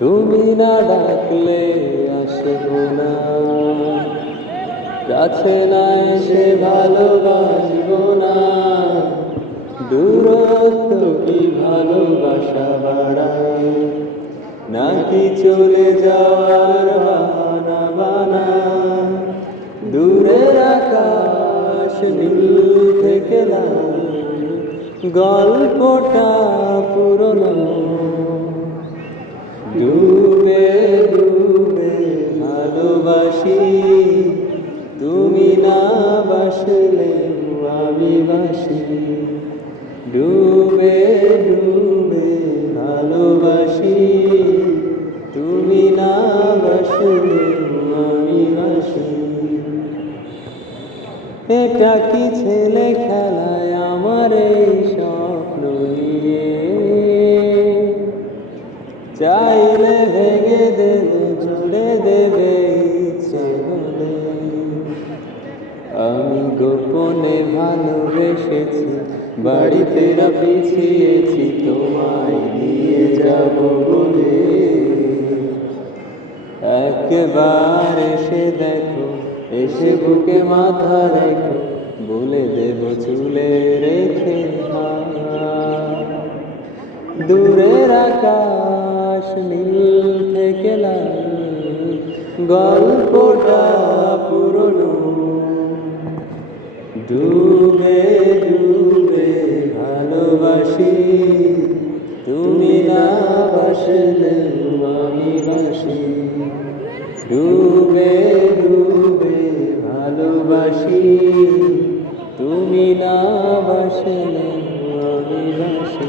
তুমি না ডাকলে আসবো না, কাছে না এসে ভালোবাসবো না। দূরত্ব কি ভালোবাসা বাড়ায়, নাকি চলে যাওয়ার বাহানা বানায়? দূরের আকাশ নীল থেকে লাল, গল্পটা পুরনো। ডুবে ডুবে ভালোবাসি, তুমি না বাসলে আমি বাসি। ডুবে ডুবে ভালোবাসি, তুমি না বাসলে আমি বাসি। এটা কি ছেলে খেলায় আমার এই স্বপ্ন নিয়ে? চাইলে ভেঙে দেবে, জুড়ে দেবে ইচ্ছে হলে। আমি গোপনে ভালোবেসেছি, বাড়িতে না পিছিয়েছি, তোমায় নিয়ে যাব বলে। একবার এসে দেখো, এসে বুকে মাথা রেখো, বলে দেব চুলে রেখে হাত। দূরের আকাশ নীল থেকে লাল, গল্পটা পুরনো। ডুবে ডুবে ভালোবাসি, তুমি না বাসলে আমি বাসি। ডুবে ডুবে ভালোবাসি, তুমি না বাসলে আমি বাসি।